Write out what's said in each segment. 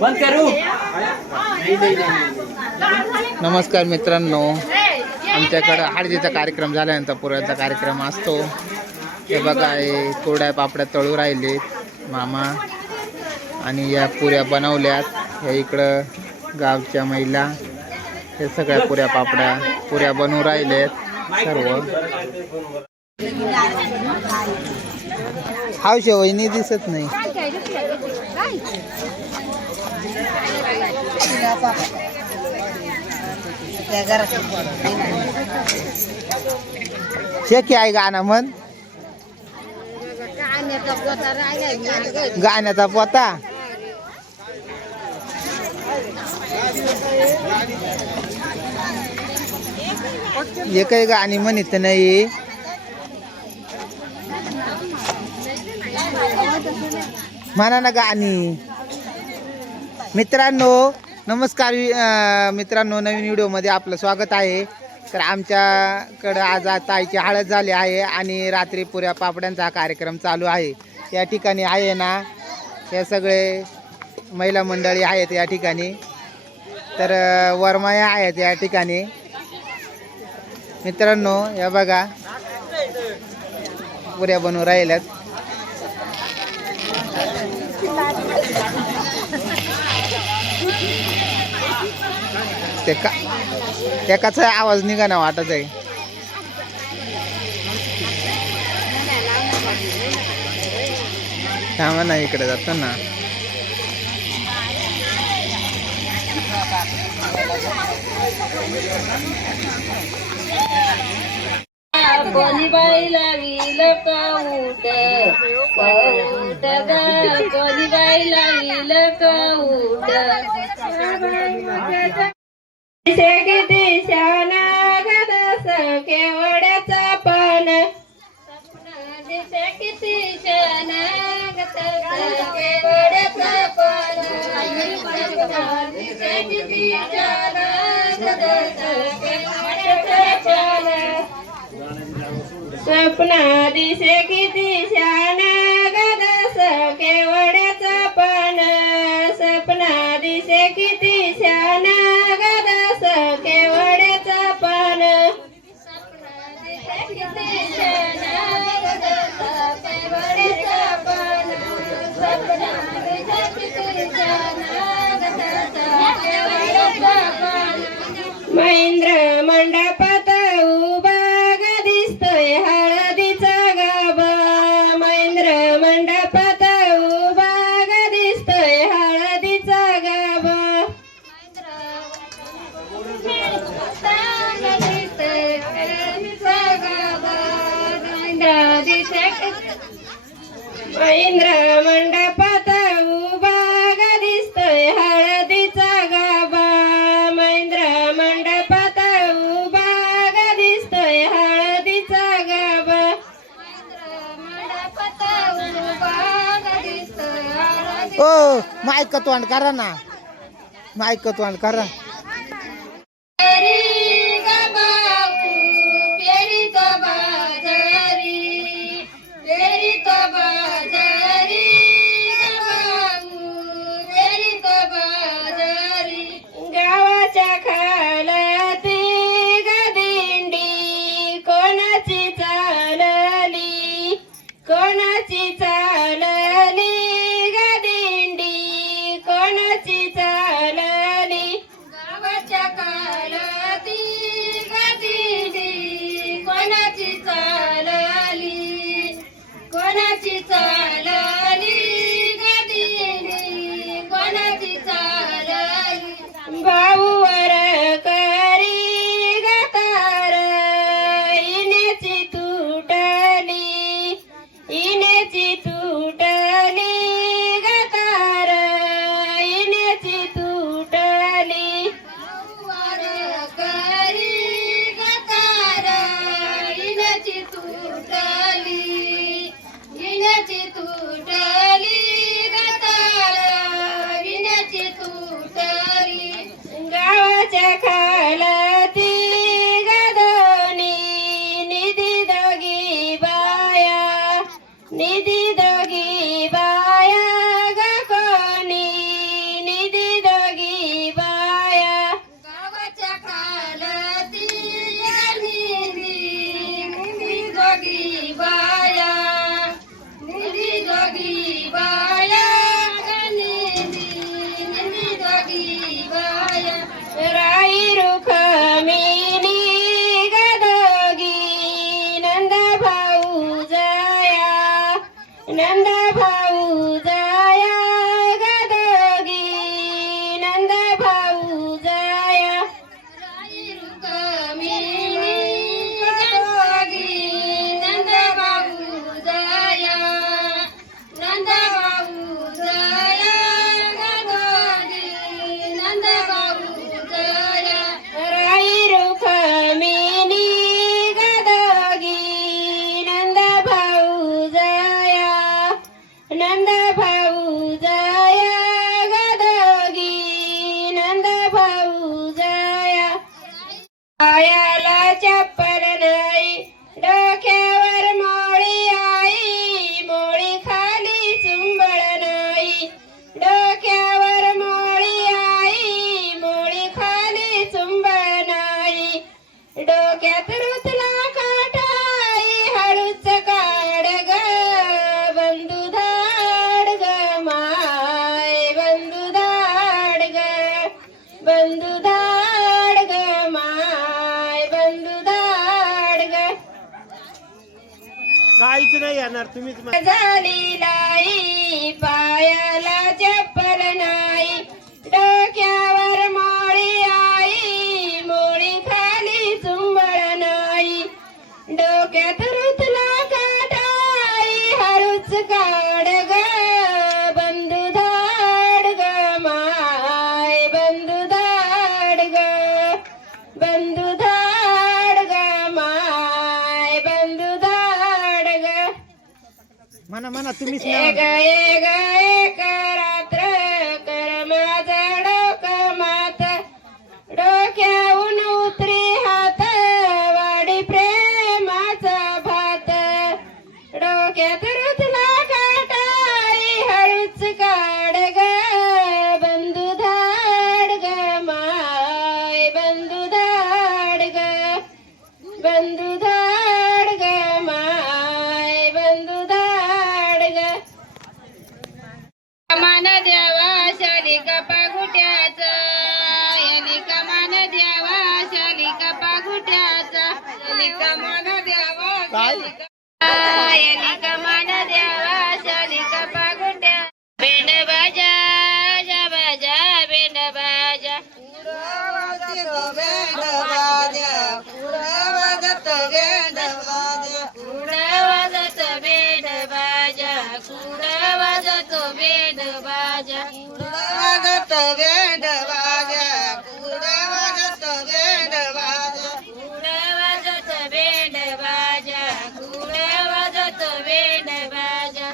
बंद करू. नमस्कार मित्रांनो, आमच्याकडे हळदीचा कार्यक्रम झाल्यानंतर पुऱ्याचा कार्यक्रम असतो. हे बघा, हे कोरड्या पापड्या तळू राहिले मामा आणि या पुऱ्या बनवल्यात. ह्या इकडं गावच्या महिला हे सगळ्या पुऱ्या बनवून राहिलेत सर्व. हावशे वहिनी दिसत नाही. शेकी आहे गाणं म्हण. गाण्याचा पोता हे काही गाणी म्हणत नाही. म्हणा ना गाणी. मित्रांनो नमस्कार. मित्रांनो, नवीन व्हिडिओमध्ये आपलं स्वागत आहे. तर आमच्याकडं आज ताईची हळद झाली आहे आणि रात्री पुऱ्या पापड्यांचा कार्यक्रम चालू आहे. या ठिकाणी आहे ना, हे सगळे महिला मंडळी आहेत या ठिकाणी. तर वरमाया आहेत या ठिकाणी. मित्रांनो या बघा, पुऱ्या बनवून राहिल्यात. त्याचा आवाज निघाना वाटत आहे. थांबा ना, इकडे जातो ना. कोणी बाई लावील कौट कौट ग, कोणी बाई लावील कौट. किती शाना गदस केवड्याचा पान, किती शाना गदस केवड्याचा पान, किती शाना गदस केवड्याचा पान. स्वप्ना दिसे किती शाना गदस केवड्याचा पान, स्वप्ना दिसे किती शाना गदस केवड्याचा पान, किती शाना गदस केवड्याचा पान, स्वप्ना दिसे किती शाना गदस केवड्याचा पान. महेंद्र मंडपात उभा दिसतोय हळदीचा गाभा, महेंद्र मंडपात उभा दिसतोय हळदीचा गाभा. महेंद्र मंडपात उभा दिसतोय हळदीचा गाभा, महेंद्र मंडपात उभा दिसतोय हळदीचा गाभा. ओ मायक तोंड करा ना, मायक तोंड करा. गावाच्या खालाती गदिंडी कोणाची चालली, कोणाची चालली गदिंडी कोणाची चालली. पायाला चप्पल नाही डोक्यावर मोळी आई मोळी खाली चुंबळ नाही डोक्यावर मोळी आई मोळी खाली चुंबळ नाही डोक्यात रुतला काटाई हळूच काढ ग बंधू धाड ग माय बंधू धाड ग बंधू धाड ग माय बंधू धाड ग काहीच नाही येणार तुम्हीच झाली लाई पायाला चप्पल नाही डोक्यावर मोळी आई मोळी खाली चुंबळ नाही डोक्यात रुतला काटाई हळूच काढ ग बंधू धाड ग माय बंधू धाड ग बंधू धाड ग माय बंधू धाड ग म्हणा म्हणा तुम्हीच एक रात्र कर माझं डोकं मात डोक्याहून उतरी हात वाडी प्रेमाचा भात डोक्यात रुतला काटाई हळूच काढ ग बंधू धाड ग माय बंधू धाड ग बंधू धाड ग माय बंधू धाड ग कमान द्यावा शाली कपा गुट्याचा याली कमान द्यावा शाली कपा गुट्याचा याली कमान द्यावा याली कमान द्यावा शाली कपा गुट्या बेंड बाजा जा बाजा बेंड बाजा वाजत बेंड बाजा कुड वाजत बेंड बाजा वाजत बेंड बाजा कुड वाजत बेंड बाजा कुड वाजत बेंड बाजा कुड वाजत बेंड बाजा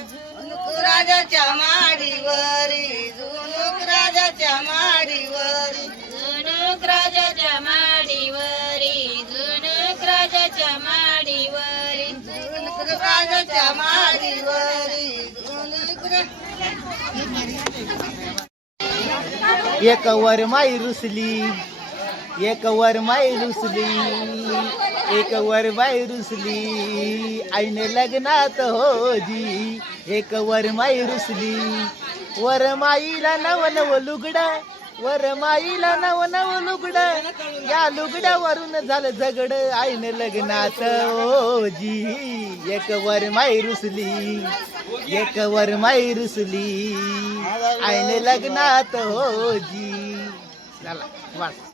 राजाच्या माडीवरी जुनुक राजाच्या माडीवरी जुनुक राजाच्या माडीवरी जुनुक राजाच्या माडीवरी जुनुक राजाच्या माडीवरी एक वर माई रुसली एक वर माई रुसली एक वर माई रुसली आईने लग्नात होजी एक वर माई रुसली वर माईला नव नव लुगडा वर माईला नव नव लुगडा या लुगड्यावरून झालं झगड आईने लग्नात होजी एक वर माई रुसली एक वर माई रुसली आईने लग्नात होजी चला बस